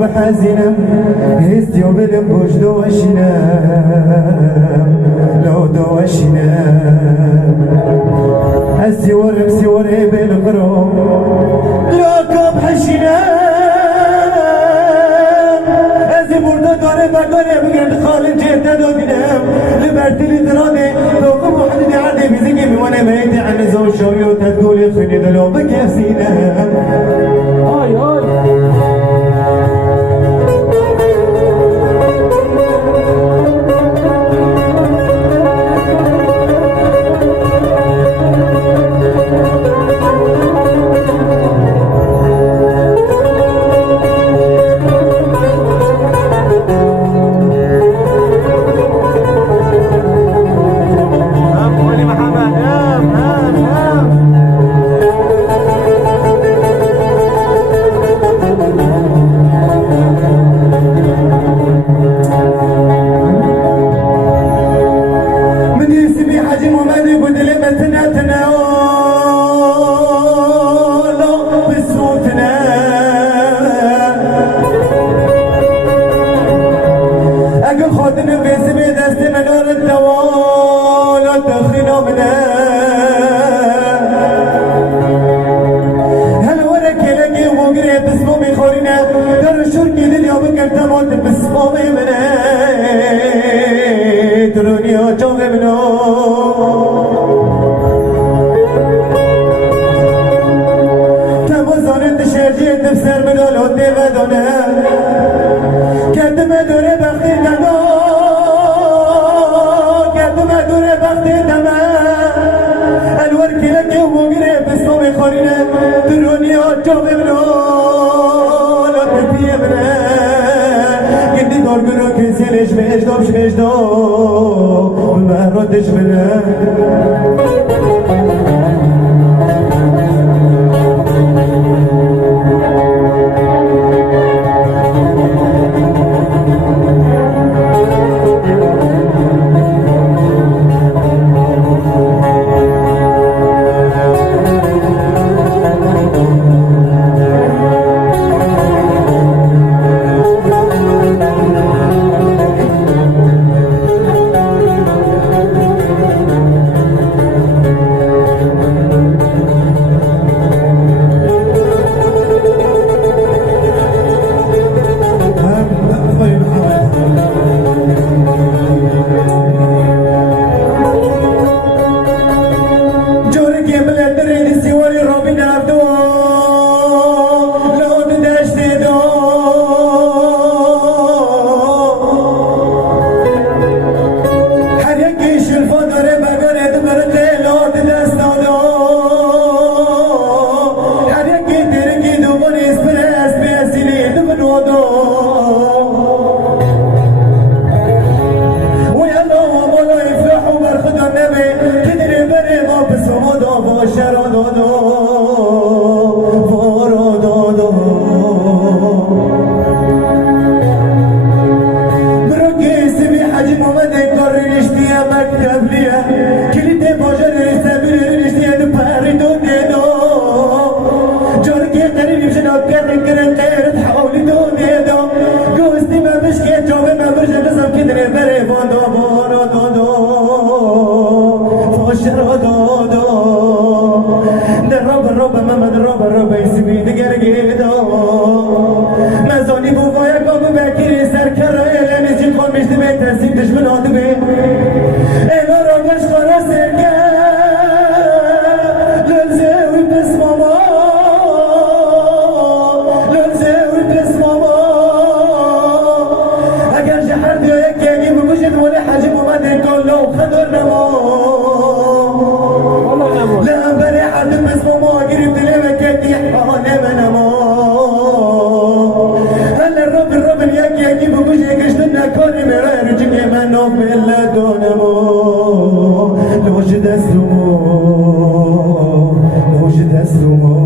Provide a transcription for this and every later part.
بحزينم هستي وبلم بوش دوشنا لو دوشنا هسي ورمسي وري بالقروب لو كوب حشنا هسي بردا داري بقاري بقرد خالد جيتا دو دينام لبرتلي دراني لو كوب وحدني عدي بزيقي بوانا ميتي عن زوج شويو تقولي خلي دلو بكيف سينام هاي هاي اومده کلا و خدر نما لا بری حد بس ما گریب دلی وکتی حانه منما هل الرب یکی بگوش یکشت نکاری میره رجکی من نوف بلا دونمو لوش دستمو لوش دستمو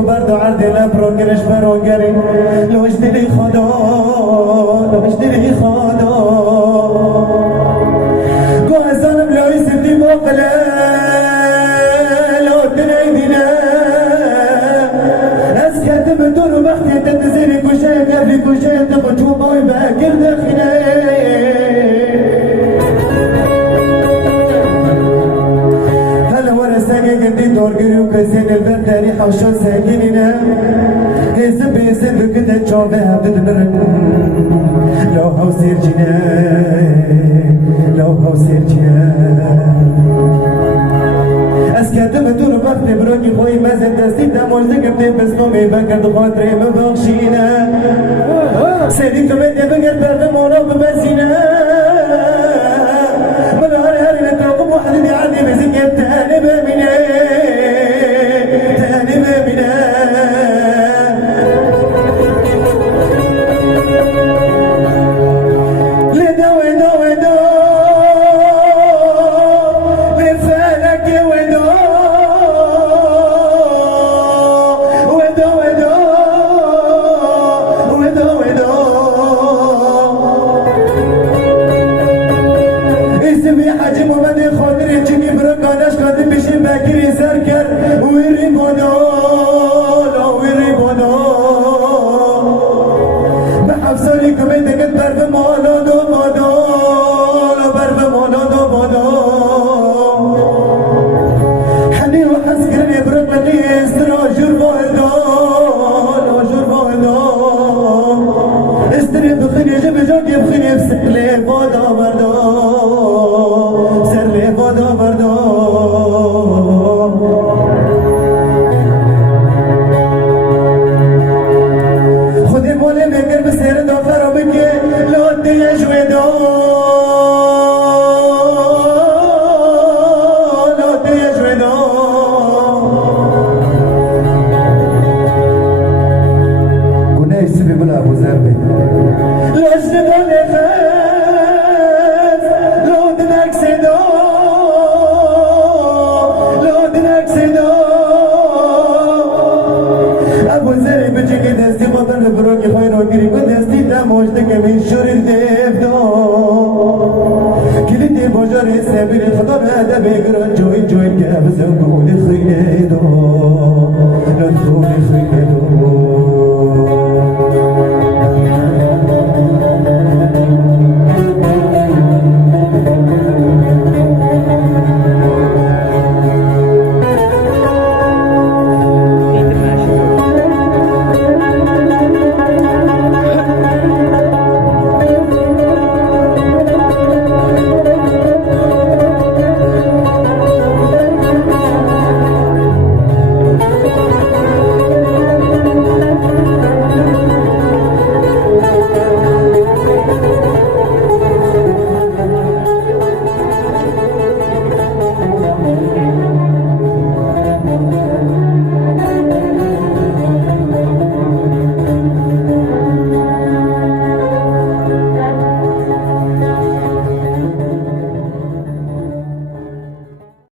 خبر عرض لبروگرش بروگری لوش دلی خدا لوش دلی خدا گو ازانم لوی سبتی باقله لو دلی دینا از کتب دور وقتی تتزیری کشه قبلی کشه تخطو بای بکر دخینه دورگیرو کسین البندری حوشو سنگینینا هزم بیزن بکده چاوه هفته دمرن لو هاو سیرچینه لو هاو سیرچینه از کدم دور وقت براکی خوی مزن دستی دمالزه گفته بسنومی بکرد خاطره مبخشینه سیدی تو بده بگر برد مولا ببزینه من هر نتاقم وحدی عادی بزیگه تهانه بمینه حاجی محمد خاطر چنی برکانش قادم بشیم بکری سر کرد ویری مانا